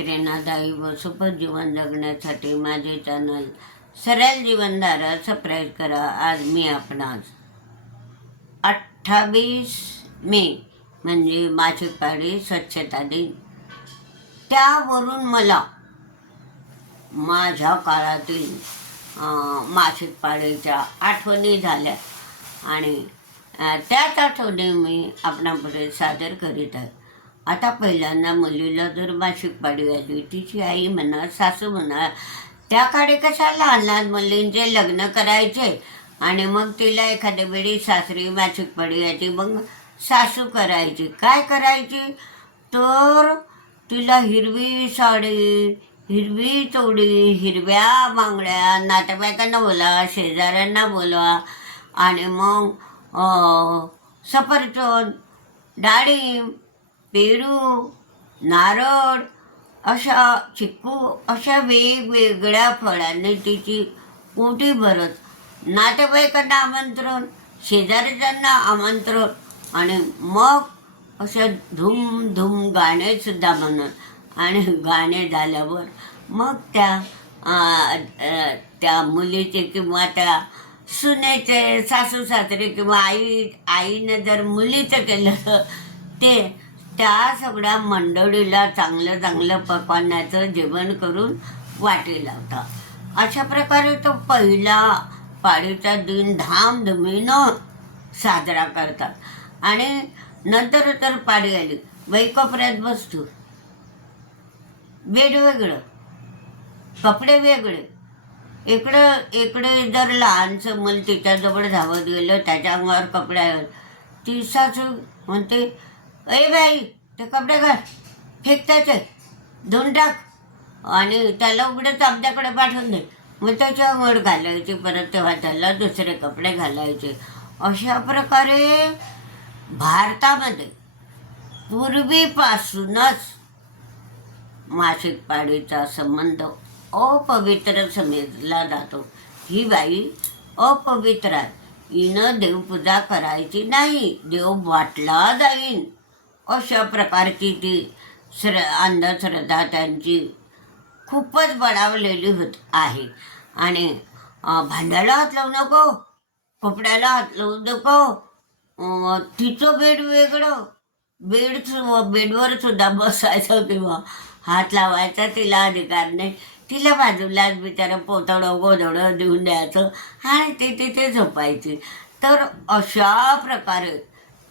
प्रेरणादायी व सुपर जीवन जगण्यासाठी माझे चॅनल सरळ जीवनधारा सबस्क्राईब करा. आज मी आपणास अठ्ठावीस मे म्हणजे माझी पाडी स्वच्छता दिन. त्यावरून मला माझ्या काळातील मासिक पाळीच्या आठवणी झाल्या. आणि त्याच आठवणी मी आपणापुढे सादर करीत आहे. आता पहिल्यांदा मुलीला जर मासिक पाळी आली तिची आई म्हणा सासू म्हणा त्या काळी कशा लहान लहान मुलींचे लग्न करायचे? आणि मग तिला एखाद्या वेळी सासरी मासिक पाळी यायची मग सासू करायची. काय करायची? तर तिला हिरवी साडी हिरवी चोडी हिरव्या बांगड्या नातेवाईकांना बोला शेजाऱ्यांना बोलवा. आणि मग सफरचंद डाळिंब पेरू नारळ अशा चिक्कू अशा वेगवेगळ्या फळांनी तिची पोटी भरत नातेवाईकांना आमंत्रण शेजारच्यांना आमंत्रण आणि मग अशा धूम धूम गाणेसुद्धा म्हणत आणि गाणे झाल्यावर मग त्या त्या मुलीचे किंवा त्या सुनेचे सासू सासरे किंवा आई आईनं जर मुलीचं केलं ते त्या सगळ्या मंडळीला चांगलं चांगलं पकवानाचं जेवण करून वाटी लावतात अशा प्रकारे तो पहिला पाळीचा दिन धामधुमीनं साजरा करतात आणि नंतर तर पाळी आली. वैकोपऱ्यात बसतो. बेड वेगळं. कपडे वेगळे. इकडं इकडे जर लहानसं मूल तिच्याजवळ धावत गेलं त्याच्या अंगावर कपडे आहेत. ती सासू म्हणते ए बाई ते कपडे घाल. फेक त्याचे धुवून टाक. आणि त्याला उघडंच आमच्याकडे पाठवून दे. मग त्याच्या अंगावर घालायचे परत तेव्हा त्याला दुसरे कपडे घालायचे. अशा प्रकारे भारतामध्ये पूर्वीपासूनच मासिक पाळीचा संबंध अपवित्र समजला जातो. ही बाई अपवित्र हिनं देवपूजा करायची नाही. देव वाटला जाईन. अशा प्रकारची ती श्र अंधश्रद्धा त्यांची खूपच बळावलेली होत आहे. आणि भांड्याला हात लावू नको कपड्याला हात लावू नको तिचं बेड वेगळं बेड बेडवर सुद्धा बसायचं किंवा हात लावायचा तिला अधिकार नाही. तिला बाजूलाच बिचारं पोतडं गोधडं देऊन द्यायचं आणि ते तिथे झोपायची. तर अशा प्रकारे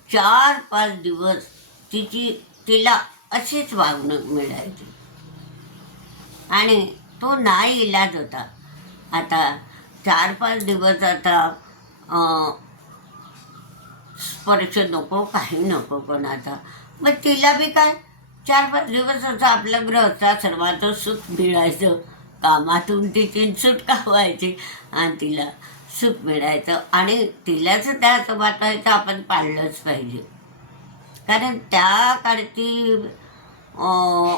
चार पाच दिवस तिची तिला अशीच वागणूक मिळायची. आणि तो नाही इलाज होता. आता चार पाच दिवस आता स्पर्श नको काही नको कोणाचा. मग तिला बी काय? चार पाच दिवस असं आपलं ग्रहचा सर्वांचं सुख मिळायचं. कामातून तिची सुटका व्हायची आणि तिला सुख मिळायचं. आणि तिलाच त्याचं वाटायचं आपण पाळलंच पाहिजे. कारण त्या काळची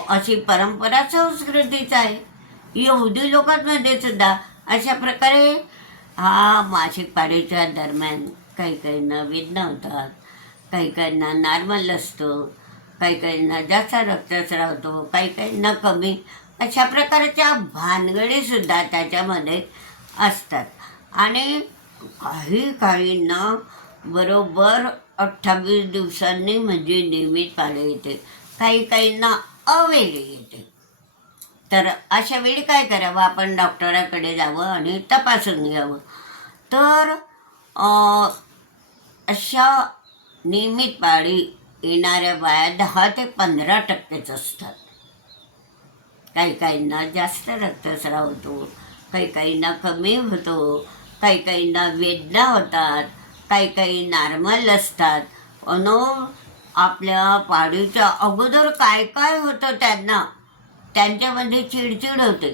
अशी परंपरा संस्कृतीच आहे. यहुदी लोकांमध्ये सुद्धा अशा प्रकारे हा मासिक पाळीच्या दरम्यान काही काहींना वेदना होतात काही काहींना नॉर्मल असतं काही काहींना जास्त रक्तस्राव होतो काही काहींना कमी. अशा प्रकारच्या भानगडीसुद्धा त्याच्यामध्ये असतात. आणि काही काहींना बरोबर अठ्ठावीस दिवसांनी म्हणजे नियमित पाळी येते. काही काहींना अवेळी येते. तर अशा वेळी काय करावं? आपण डॉक्टराकडे जावं आणि तपासून घ्यावं. तर अशा नियमित पाळी येणाऱ्या बाया दहा ते पंधरा टक्केच असतात. काही काहींना जास्त रक्तस्राव होतो काही काहींना कमी होतो काही काहींना वेदना होतात काही काही नॉर्मल असतात. अनो आपल्या पाडीच्या अगोदर काय काय होतं त्यांना? त्यांच्यामध्ये चिडचिड होते.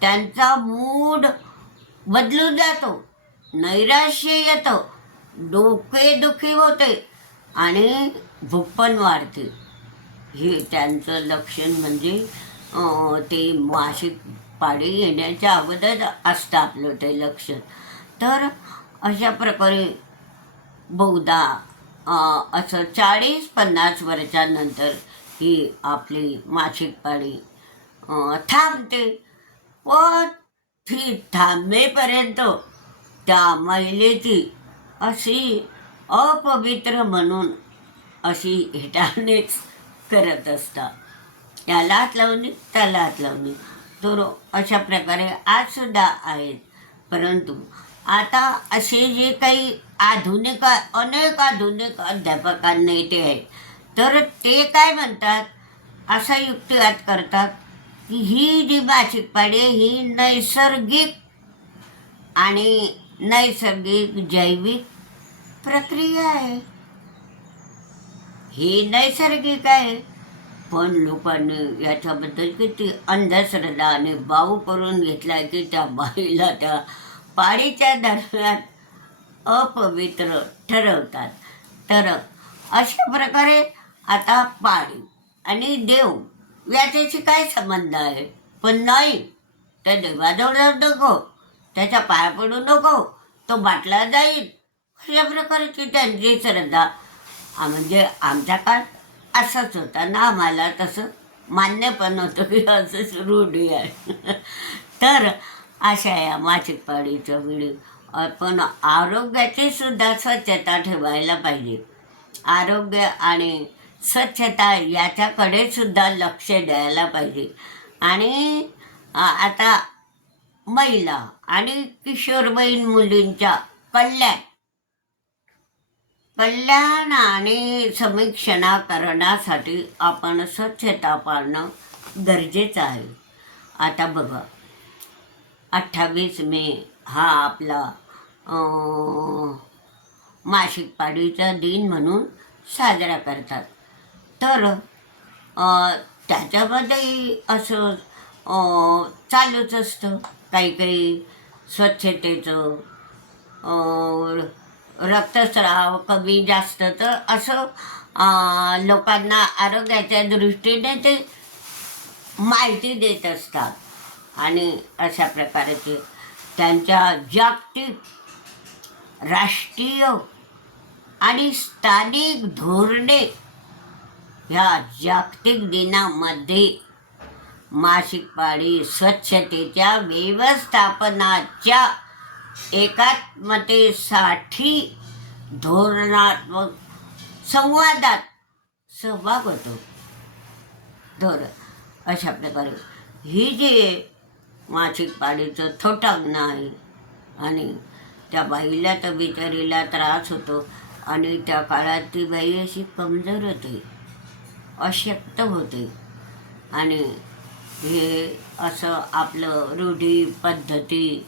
त्यांचा मूड बदलून जातो. नैराश्य येतं. डोकेदुखी होते आणि भूक पण वाढते. हे त्यांचं लक्षण म्हणजे ते मासिक पाळी येण्याच्या अगोदर असतं आपलं ते लक्षण. तर अशा प्रकारे बहुधा असं चाळीस पन्नास वर्षानंतर ही आपली मासिक पाळी थांबते. व ती थांबेपर्यंत त्या महिलेची अशी अपवित्र म्हणून अशी हिटानेच करत असतात. याला हात लावणी त्याला हात लावणी तर अशा प्रकारे आजसुद्धा आहेत. परंतु आता असे जे काही आधुनिक अनेक आधुनिक अध्यापकांना ते आहेत तर ते काय म्हणतात? असा युक्तिवाद करतात की ही जी मासिक पाळी ही नैसर्गिक आणि नैसर्गिक जैविक प्रक्रिया आहे. ही नैसर्गिक आहे. पण लोकांनी याच्याबद्दल किती अंधश्रद्धा आणि बाऊ करून घेतला की त्या बाईला त्या पाळीच्या दरम्यान अपवित्र ठरवतात. तर अशा प्रकारे आता पाळी आणि देव याच्याशी काय संबंध आहे? पण नाही त्या देवाजवळ नको त्याच्या पाया पडू नको तो बाटला जाईल. अशा प्रकारची त्यांची श्रद्धा. म्हणजे आमच्या काळ असंच होतं ना आम्हाला तसं मान्य पण होतं की असंच रूढी आहे. तर अशा या मासिक पाळीचा वेळी आपण आरोग्याची सुद्धा स्वच्छता ठेवायला पाहिजे. आरोग्य आणि स्वच्छता याच्याकडे सुद्धा लक्ष द्यायला पाहिजे. आणि आता महिला आणि किशोरवयीन मुलींच्या कल्याण कल्याण आणि समीक्षणा करण्यासाठी आपण स्वच्छता पाळणं गरजेचं आहे. आता बघा अठ्ठावीस मे हा आपला मासिक पाळीचा दिन म्हणून साजरा करतात. तर त्याच्यामध्येही त्याच्यामध्ये असं चालूच असतं. काही काही स्वच्छतेचं रक्तस्राव कमी जास्त तर असं लोकांना आरोग्याच्या दृष्टीने ते माहिती देत असतात. आणि अशा प्रकारचे त्यांच्या जागतिक राष्ट्रीय आणि स्थानिक धोरणे ह्या जागतिक दिनामध्ये मासिक पाळी स्वच्छतेच्या व्यवस्थापनाच्या एकात्मतेसाठी धोरणात्मक संवादात सहभाग होतो. धोर अशा प्रकारे ही जी मासिक पाळीचं थोटांगण आहे आणि त्या बाईला तर बिचारीला त्रास होतो. आणि त्या काळात ती बाई अशी कमजोर होते. अशक्त होते. आणि हे असं आपलं रूढी पद्धती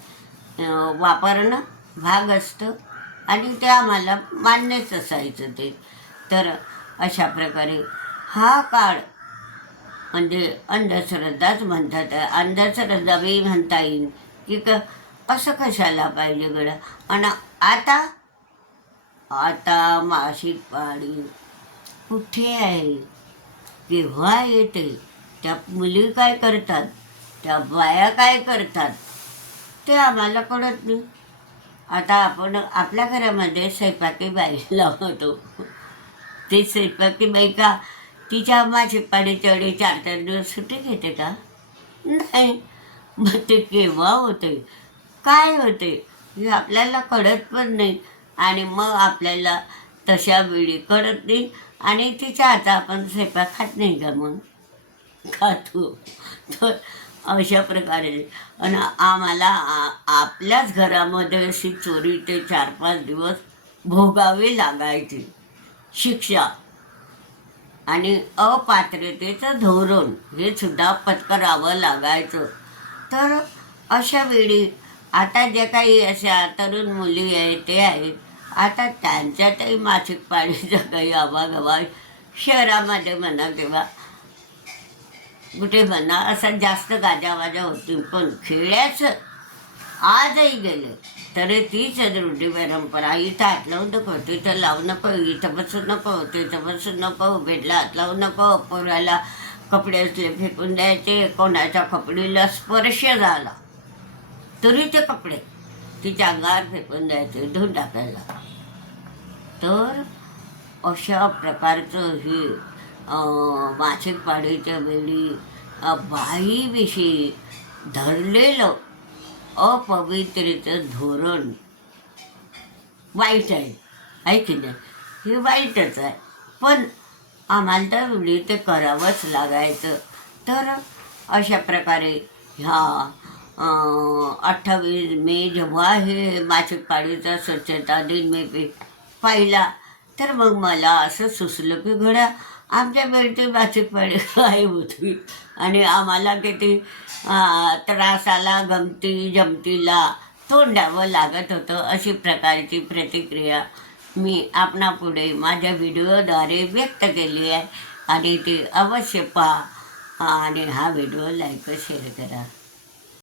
वापरणं भाग असतं. आणि ते आम्हाला मान्यच असायचं ते. तर अशा प्रकारे हा काळ म्हणजे अंधश्रद्धाच म्हणतात. अंधश्रद्धा बी म्हणता येईल. की क असं कशाला पाहिजे गडं आणि आता आता मासिक पाळी कुठे आहे? केव्हा येते? त्या मुली काय करतात? त्या बाया काय करतात? ते आम्हाला कळत नाही. आता आपण आपल्या घरामध्ये स्वयंपाकी बाई लावतो. ते स्वयंपाकी बाई का तिच्या माझी पाळीच्या चार चार दिवस सुट्टी घेते का? नाही. मग ते केव्हा होते काय होते हे आपल्याला कळत पण नाही. आणि मग आपल्याला तशा वेळी कळत नाही. आणि तिच्या आता आपण स्वयंपाक खात नाही का मग? खातो. तर अशा प्रकारे. आणि आम्हाला आ- आपल्याच घरामध्ये अशी चोरी ते चार पाच दिवस भोगावी लागायची. शिक्षा. आणि अपात्रतेचं धोरण हे सुद्धा पत्करावं लागायचं. तर अशा वेळी आता ज्या काही अशा तरुण मुली आहेत ते आहेत आता त्यांच्यातही मासिक पाळीचं काही आवागवा शहरामध्ये म्हणा किंवा कुठे म्हणा असं जास्त गाजावाजा होती पण खेळ्याचं आजही गेले. तरी तीच रूढी परंपरा इथं हात लावू नको तिथं लावू नको इथं बसू नको तिथं बसू नको बेडला हात लावू नको पोराला कपडे असले फेकून द्यायचे कोणाच्या कपडीला स्पर्श झाला. तरी ते कपडे तिच्या अंगावर फेकून द्यायचे धुवून टाकायला. तर अशा प्रकारचं हे मासिक पाळीच्या वेळी बाईविषयी धरलेलं अपवित्रेचं धोरण. वाईट आहे. आहे की नाही? हे वाईटच आहे. पण आम्हाला तर म्हणजे ते करावंच लागायचं. तर अशा प्रकारे ह्या अठ्ठावीस मे जेव्हा हे मासिक पाळीचा स्वच्छता दिन मी पे पाहिला तर मग मला असं सुचलं की घड्या आमच्या बेलची बाची पाळी आहे होती आणि आम्हाला किती त्रासाला गमती जमतीला तोंड द्यावं लागत होतं अशी प्रकारची प्रतिक्रिया मी आपणापुढे माझ्या व्हिडिओद्वारे व्यक्त केली आहे. आणि ती अवश्य पहा. आणि हा व्हिडिओ लाईक शेअर करा.